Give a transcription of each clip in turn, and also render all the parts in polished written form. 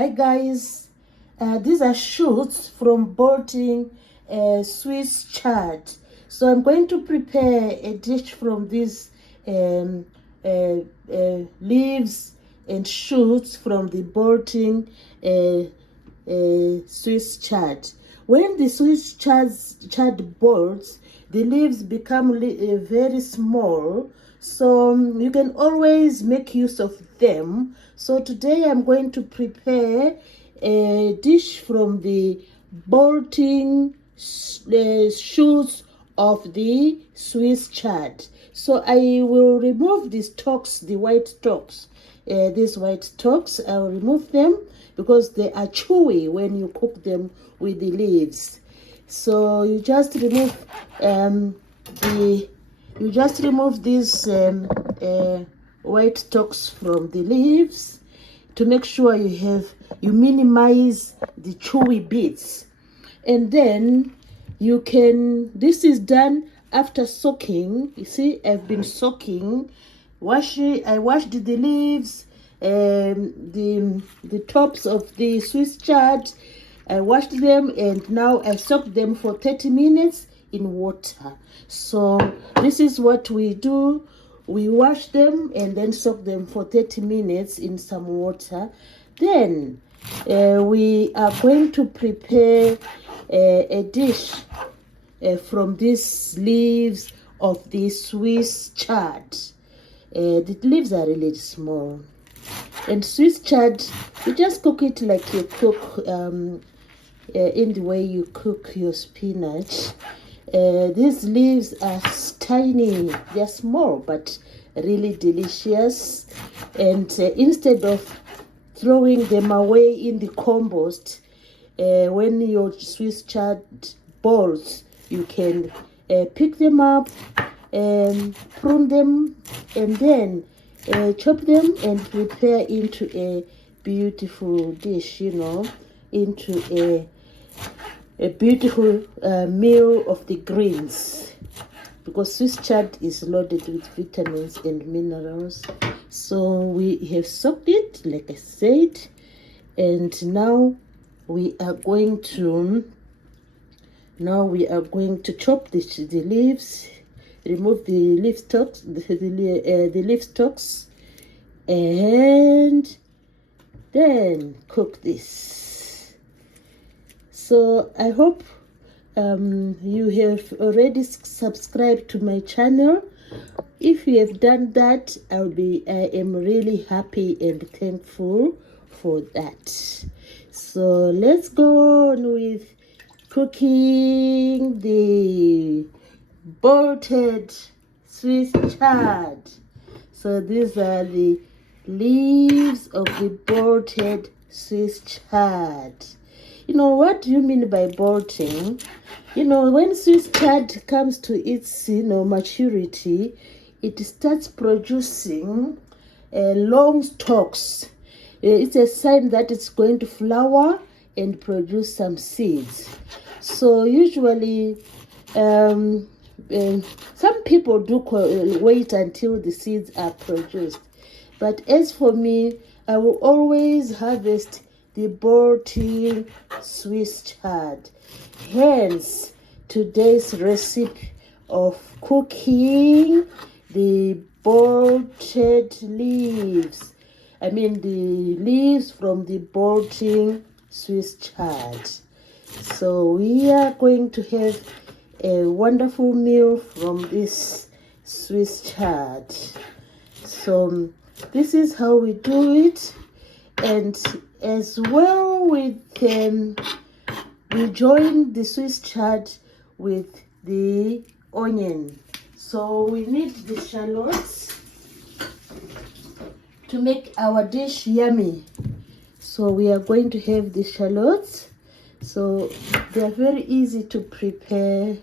Hi guys, these are shoots from bolting Swiss chard. So I'm going to prepare a dish from these leaves and shoots from the bolting Swiss chard. When the Swiss chard bolts, the leaves become very small, so you can always make use of them. So today I'm going to prepare a dish from the bolting shoots of the Swiss chard. So I will remove these stalks, the white stalks. These white stalks, I will remove them because they are chewy when you cook them with the leaves. So you just remove these white stalks from the leaves to make sure you minimize the chewy bits. And then you can, this is done after soaking. You see, I've been soaking. I washed the leaves, the tops of the Swiss chard. I washed them and now I soaked them for 30 minutes in water. So this is what we do. We wash them and then soak them for 30 minutes in some water. Then we are going to prepare a dish from these leaves of the Swiss chard. The leaves are really small. And Swiss chard, you just cook it like you cook in the way you cook your spinach. These leaves are tiny, they're small but really delicious. And instead of throwing them away in the compost, when your Swiss chard bolts, you can pick them up and prune them and then chop them and prepare into a beautiful dish, into a beautiful meal of the greens, because Swiss chard is loaded with vitamins and minerals. So we have soaked it, like I said, and now we are going to chop the leaves, remove the leaf stalks, the leaf stalks, and then cook this. So I hope you have already subscribed to my channel. If you have done that, I am really happy and thankful for that. So let's go on with cooking the bolted Swiss chard. So these are the leaves of the bolted Swiss chard. What do you mean by bolting? When Swiss chard comes to its maturity, it starts producing long stalks. It's a sign that it's going to flower and produce some seeds. So usually some people do wait until the seeds are produced, but as for me, I will always harvest the bolting Swiss chard. Hence today's recipe of cooking the bolted leaves. I mean the leaves from the bolting Swiss chard. So we are going to have a wonderful meal from this Swiss chard. So this is how we do it, and as well we join the Swiss chard with the onion. So we need the shallots to make our dish yummy. So we are going to have the shallots. So they are very easy to prepare.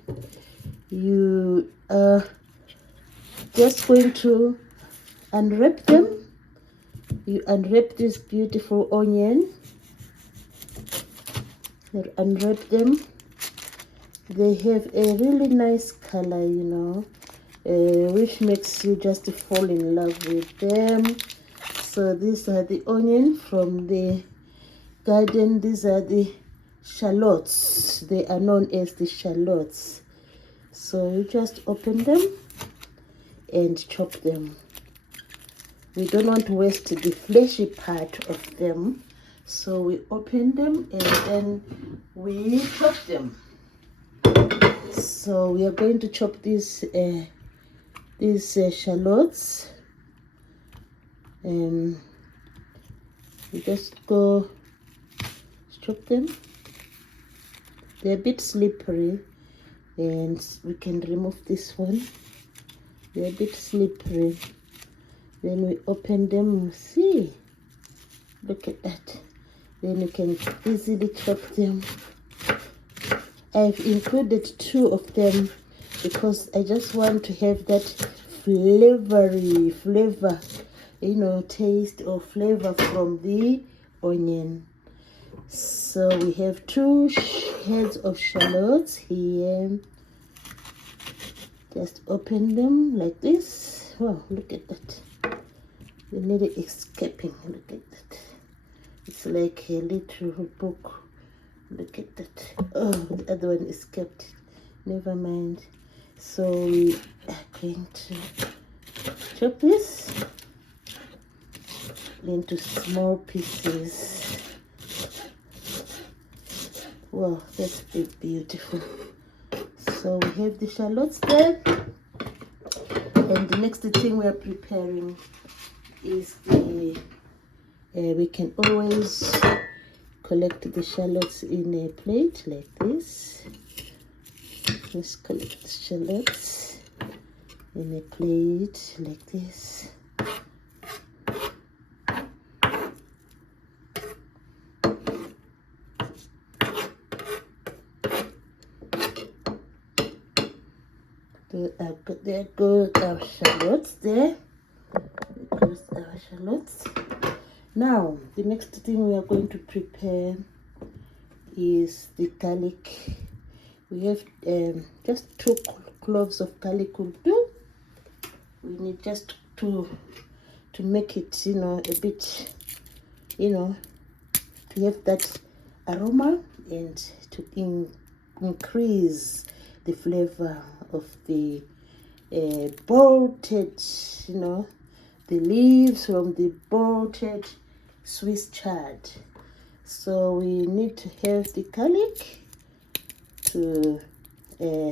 You are just going to unwrap them. You unwrap this beautiful onion. You unwrap them. They have a really nice color, which makes you just fall in love with them. So these are the onion from the garden. These are the shallots. They are known as the shallots. So you just open them and chop them. We don't want to waste the fleshy part of them, so we open them and then we chop them. So we are going to chop these shallots, and we just go chop them. They're a bit slippery, and we can remove this one. They're a bit slippery. Then we open them. See, look at that. Then you can easily chop them. I've included 2 of them because I just want to have that flavor, taste or flavor from the onion. So we have 2 heads of shallots here. Just open them like this. Wow, look at that. They're nearly escaping. Look at that. It's like a little book. Look at that. Oh, the other one escaped. Never mind. So we are going to chop this into small pieces. Wow, that's beautiful. So we have the shallots there. And the next thing we are preparing is we can always collect the shallots in a plate like this. Let's collect the shallots in a plate like this. There goes our shallots there. There goes our shallots. Now, the next thing we are going to prepare is the garlic. We have just 2 cloves of garlic will do. We need just to make it, a bit, to have that aroma and to increase the flavor of the bolted, the leaves from the bolted Swiss chard. So we need to have the garlic to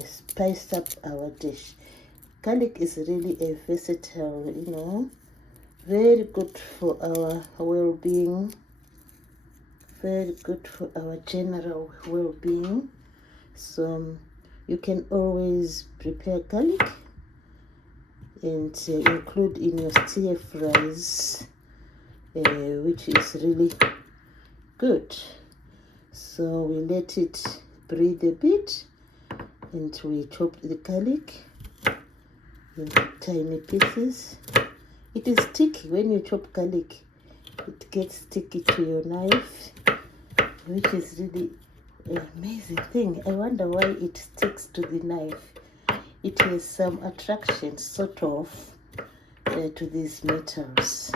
spice up our dish. Garlic is really a versatile, very good for our well-being, very good for our general well-being. So you can always prepare garlic and include in your stir fries, which is really good. So we let it breathe a bit, and we chop the garlic into tiny pieces. It is sticky when you chop garlic. It gets sticky to your knife, which is really an amazing thing. I wonder why it sticks to the knife. It has some attraction, sort of, to these metals.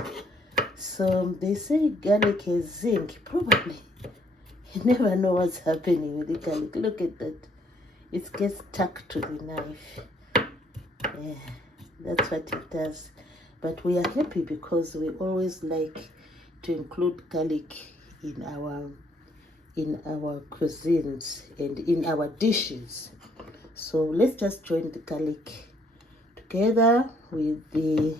So they say garlic has zinc. Probably. You never know what's happening with the garlic. Look at that. It gets stuck to the knife. Yeah, that's what it does. But we are happy because we always like to include garlic in our cuisines and in our dishes. So let's just join the garlic together with the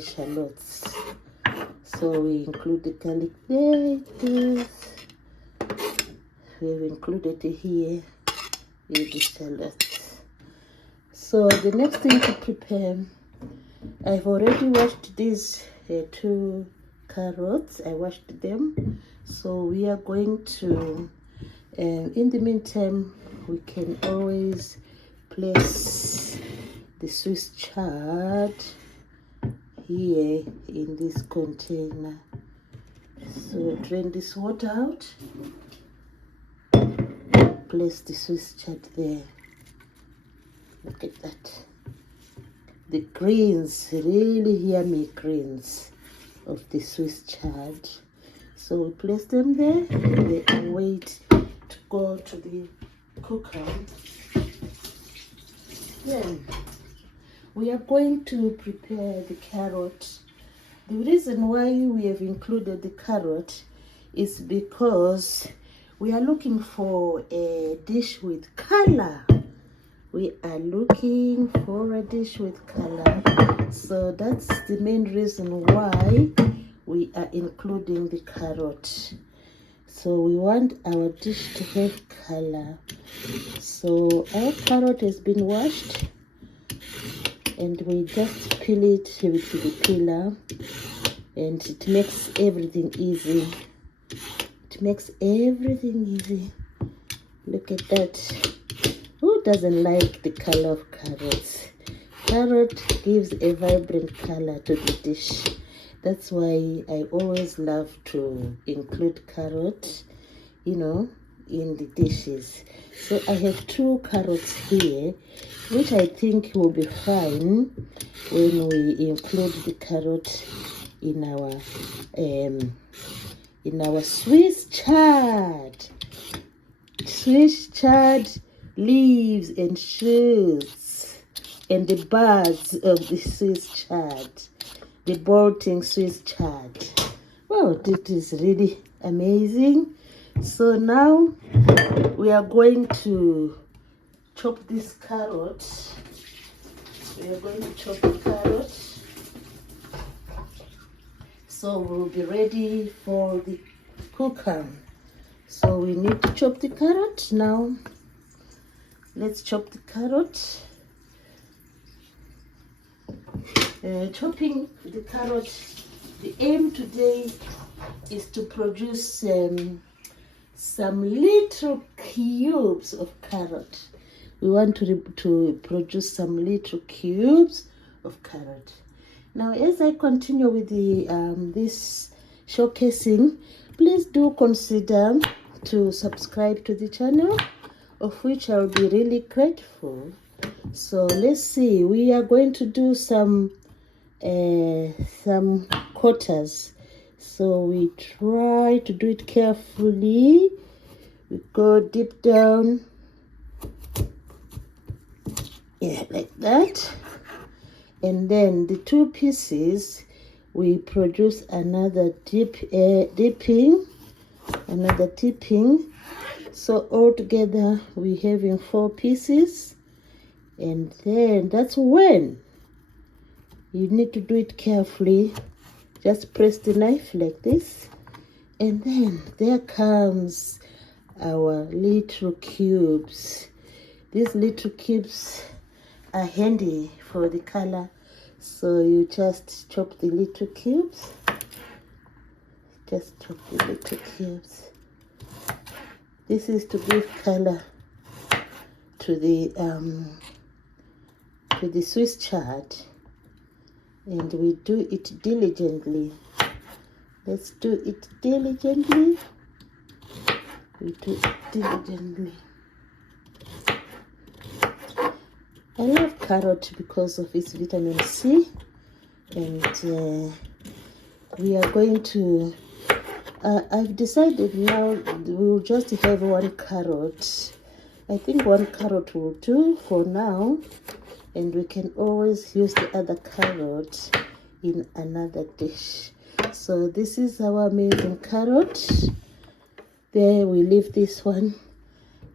shallots. So we include the garlic there. Yes. We've included it here with the shallots. So the next thing to prepare, I've already washed these 2 carrots. I washed them. So we are going to, in the meantime, we can always place the Swiss chard here in this container. So drain this water out, place the Swiss chard there. Look at that. The greens, really yummy greens of the Swiss chard. So we place them there and they wait to go to the cooker. Then we are going to prepare the carrot. The reason why we have included the carrot is because we are looking for a dish with color. We are looking for a dish with color. So that's the main reason why we are including the carrot. So we want our dish to have color. So our carrot has been washed and we just peel it with the peeler, and it makes everything easy. It makes everything easy. Look at that. Who doesn't like the color of carrots? Carrot gives a vibrant color to the dish. That's why I always love to include carrot, in the dishes. So I have 2 carrots here, which I think will be fine when we include the carrot in our Swiss chard. Swiss chard leaves and shoots and the buds of the Swiss chard, the bolting Swiss chard. Wow, this is really amazing. So now we are going to chop this carrot. We are going to chop the carrot. So we'll be ready for the cooker. So we need to chop the carrot now. Let's chop the carrot. Chopping the carrot, the aim today is to produce some little cubes of carrot. We want to produce some little cubes of carrot. Now, as I continue with the this showcasing, please do consider to subscribe to the channel, of which I'll be really grateful. So let's see. We are going to do some quarters. So we try to do it carefully. We go deep down. Yeah, like that. And then the 2 pieces, we produce another dipping. So altogether we having 4 pieces. And then that's when you need to do it carefully. Just press the knife like this, and then there comes our little cubes. These little cubes are handy for the color, so you just chop the little cubes. Just chop the little cubes. This is to give color to the Swiss chard, and we do it diligently. Let's do it diligently. We do it diligently. I love carrot because of its vitamin C, and we are going to I've decided now we'll just have 1 carrot. I think 1 carrot will do for now, and we can always use the other carrot in another dish. So this is our amazing carrot. There, we leave this one.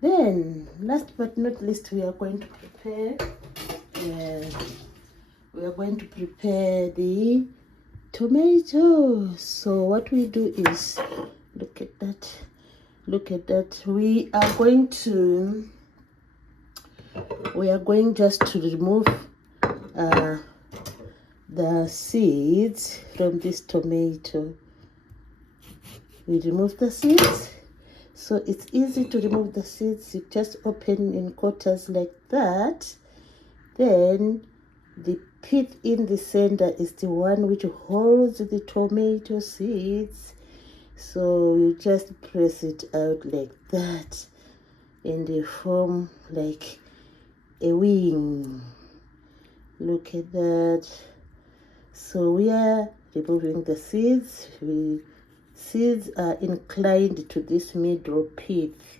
Then last but not least, we are going to prepare the tomatoes. So what we do is, look at that, we are going just to remove the seeds from this tomato. We remove the seeds. So it's easy to remove the seeds. You just open in quarters like that. Then the pith in the center is the one which holds the tomato seeds. So you just press it out like that, and they form like a wing. Look at that. So we are removing the seeds. We Seeds are inclined to this middle pith.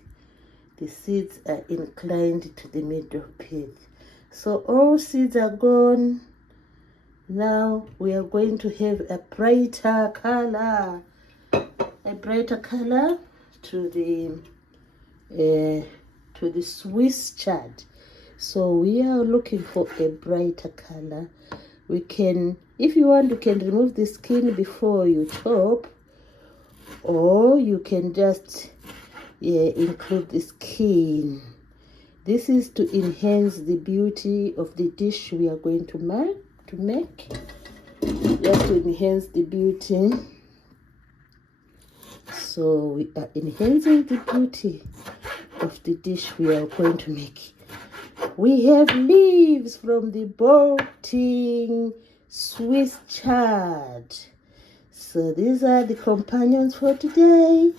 The seeds are inclined to the middle pith. So all seeds are gone. Now we are going to have a brighter color. A brighter color to the Swiss chard. So we are looking for a brighter color. We can, if you want, you can remove the skin before you chop, or you can just include the skin. This is to enhance the beauty of the dish we are going to make. Just to enhance the beauty. So we are enhancing the beauty of the dish we are going to make. We have leaves from the bolting Swiss chard. So these are the companions for today.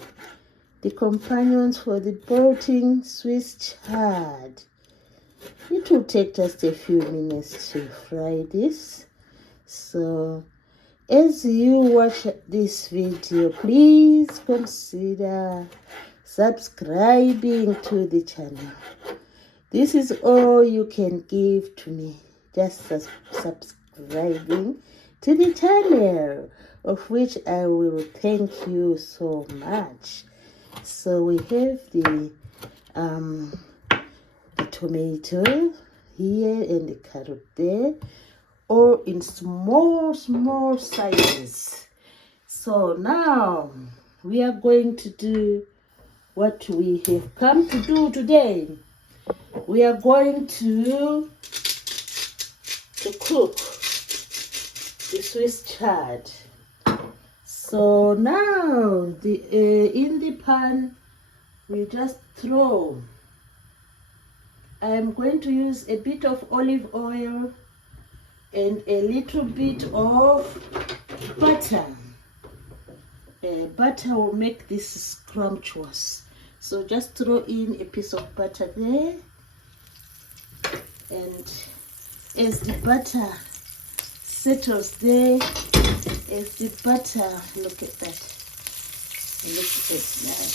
The companions for the bolting Swiss chard. It will take just a few minutes to fry this. So as you watch this video, please consider subscribing to the channel. This is all you can give to me, just subscribing to the channel, of which I will thank you so much. So we have the tomato here and the carrot there, all in small sizes. So now we are going to do what we have come to do today. We are going to cook the Swiss chard. So now in the pan we just throw. I am going to use a bit of olive oil and a little bit of butter. Butter will make this scrumptious. So just throw in a piece of butter there, and as the butter settles there, as the butter, look at that, look at that.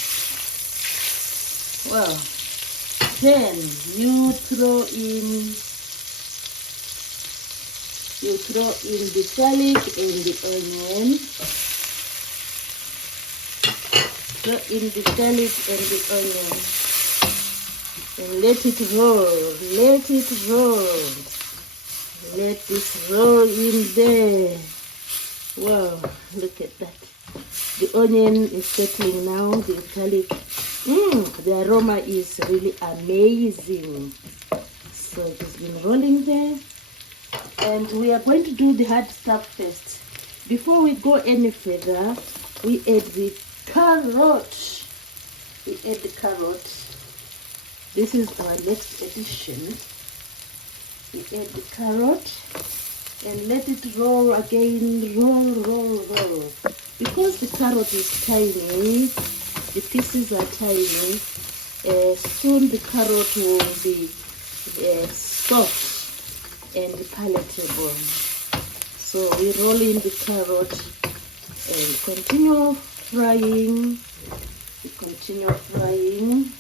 Well, then you throw in the garlic and the onion. Throw in the garlic and the onion and let it roll. Let it roll. Let this roll in there. Wow, look at that. The onion is settling now. The garlic, the aroma is really amazing. So it has been rolling there. And we are going to do the hard stuff first. Before we go any further, we add the carrot. We add the carrot. This is our next addition. We add the carrot and let it roll again. Roll. Because the carrot is tiny, the pieces are tiny, soon the carrot will be soft and palatable. So we roll in the carrot and continue frying. We continue frying.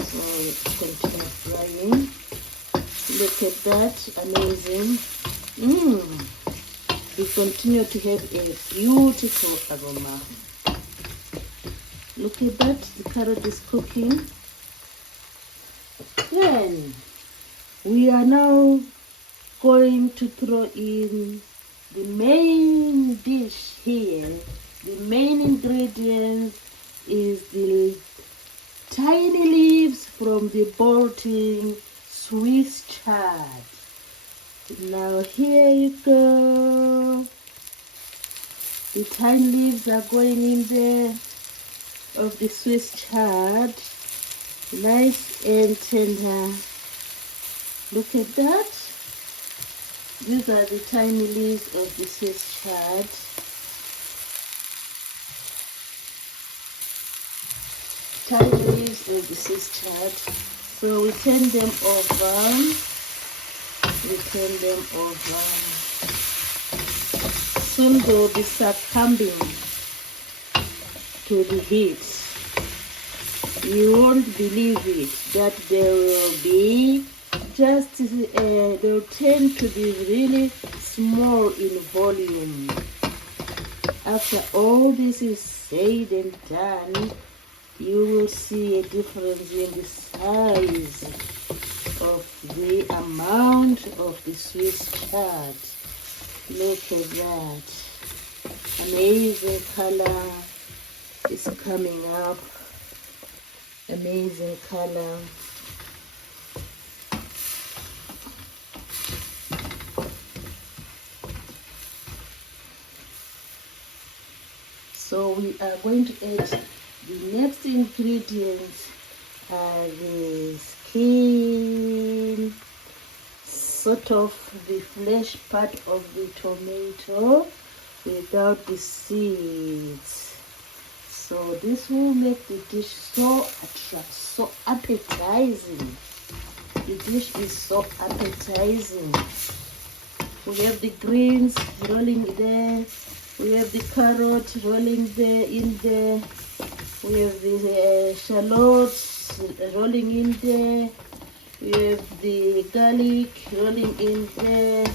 So we continue frying. Look at that, amazing. We continue to have a beautiful aroma. Look at that, the carrot is cooking. Then we are now going to throw in the main dish here. The main ingredient is the tiny leaves from the bolting Swiss chard. Now here you go. The tiny leaves are going in there of the Swiss chard. Nice and tender. Look at that. These are the tiny leaves of the Swiss chard. Tiny leaves of the Swiss chard. So we turn them over. We turn them over. soon they will be succumbing to the heat. You won't believe it that they will be just, they'll tend to be really small in volume. After all this is said and done, you will see a difference in the size of the amount of the Swiss chard. Look at that. Amazing color is coming up. Amazing color. So we are going to add the next ingredients, the skin, sort of the flesh part of the tomato without the seeds. So this will make the dish so appetizing. The dish is so appetizing. We have the greens rolling there. We have the carrot rolling there in there. We have the shallots rolling in there. We have the garlic rolling in there.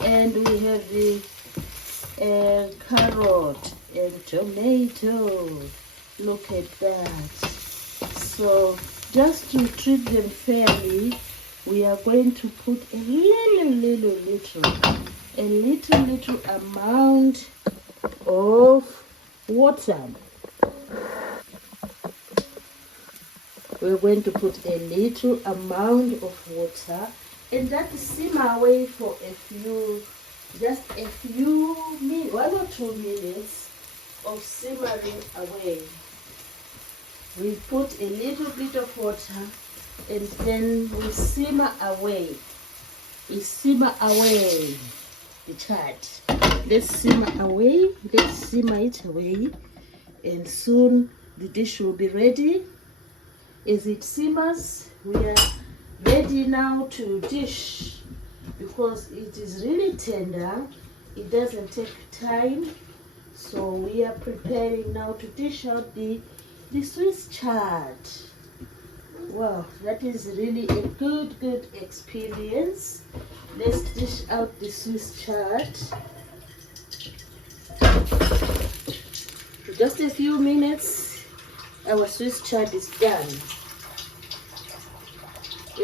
And we have the carrot and tomato. Look at that. So just to treat them fairly, we are going to put a little amount of water. We're going to put a little amount of water and that simmer away for just a few minutes, 1 or 2 minutes of simmering away. We put a little bit of water and then we simmer away. We simmer away the chard. Let's simmer away. Let's simmer it away, and soon the dish will be ready. As it simmers, we are ready now to dish because it is really tender. It doesn't take time, so we are preparing now to dish out the Swiss chard. Wow, that is really a good experience. Let's dish out the Swiss chard. In just a few minutes, our Swiss chard is done.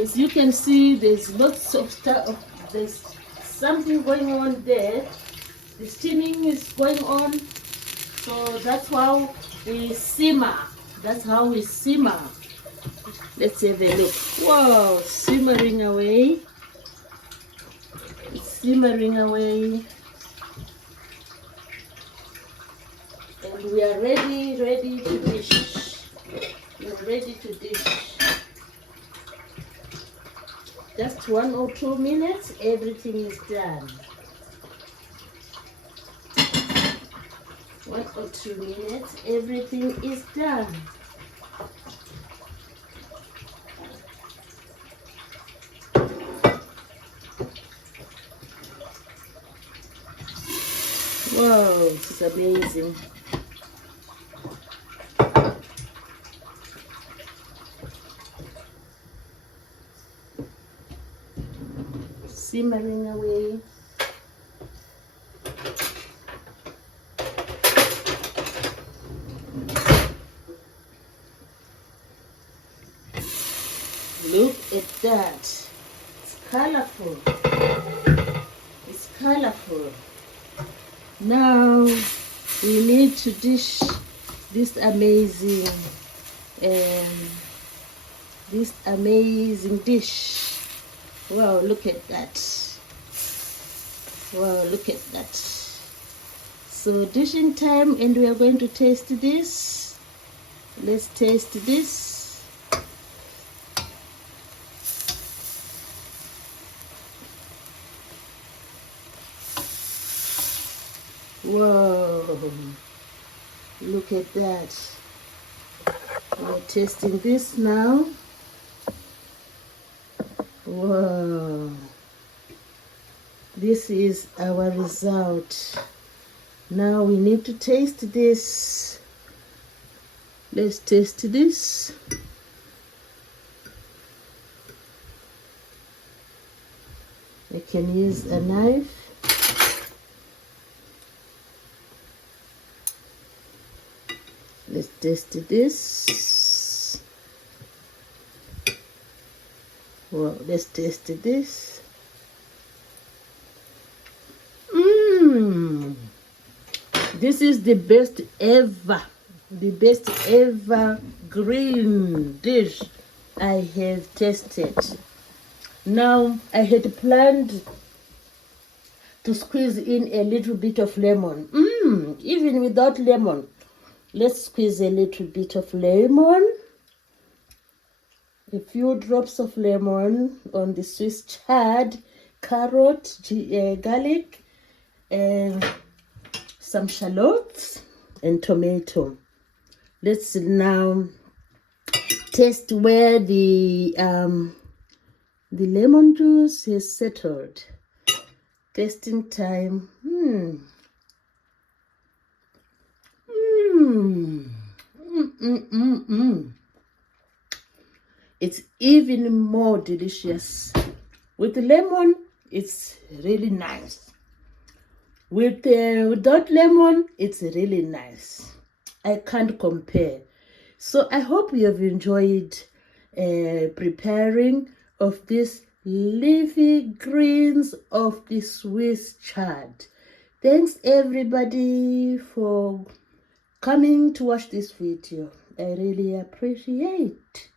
As you can see, there's lots of stuff. There's something going on there. The steaming is going on, so that's how we simmer. That's how we simmer. Let's have a look. Wow, simmering away. It's simmering away. And we are ready to dish. We are ready to dish. Just 1 or 2 minutes, everything is done. 1 or 2 minutes, everything is done. Wow, this is amazing. Simmering away. Look at that. It's colorful. It's colorful. Now we need to dish this amazing dish. Wow, look at that. Wow, look at that. So dishing time, and we are going to taste this. Let's taste this. Whoa, look at that. We're tasting this now. Wow, this is our result. Now we need to taste this. Let's taste this. I can use a knife. Let's taste this. Well, let's taste this. This is the best ever green dish I have tasted. Now, I had planned to squeeze in a little bit of lemon. Even without lemon, let's squeeze a little bit of lemon. A few drops of lemon on the Swiss chard, carrot, garlic, and some shallots and tomato. Let's now taste where the lemon juice is settled. Tasting time. It's even more delicious. With lemon, it's really nice. Without lemon, it's really nice. I can't compare. So I hope you have enjoyed preparing of this leafy greens of the Swiss chard. Thanks everybody for coming to watch this video. I really appreciate.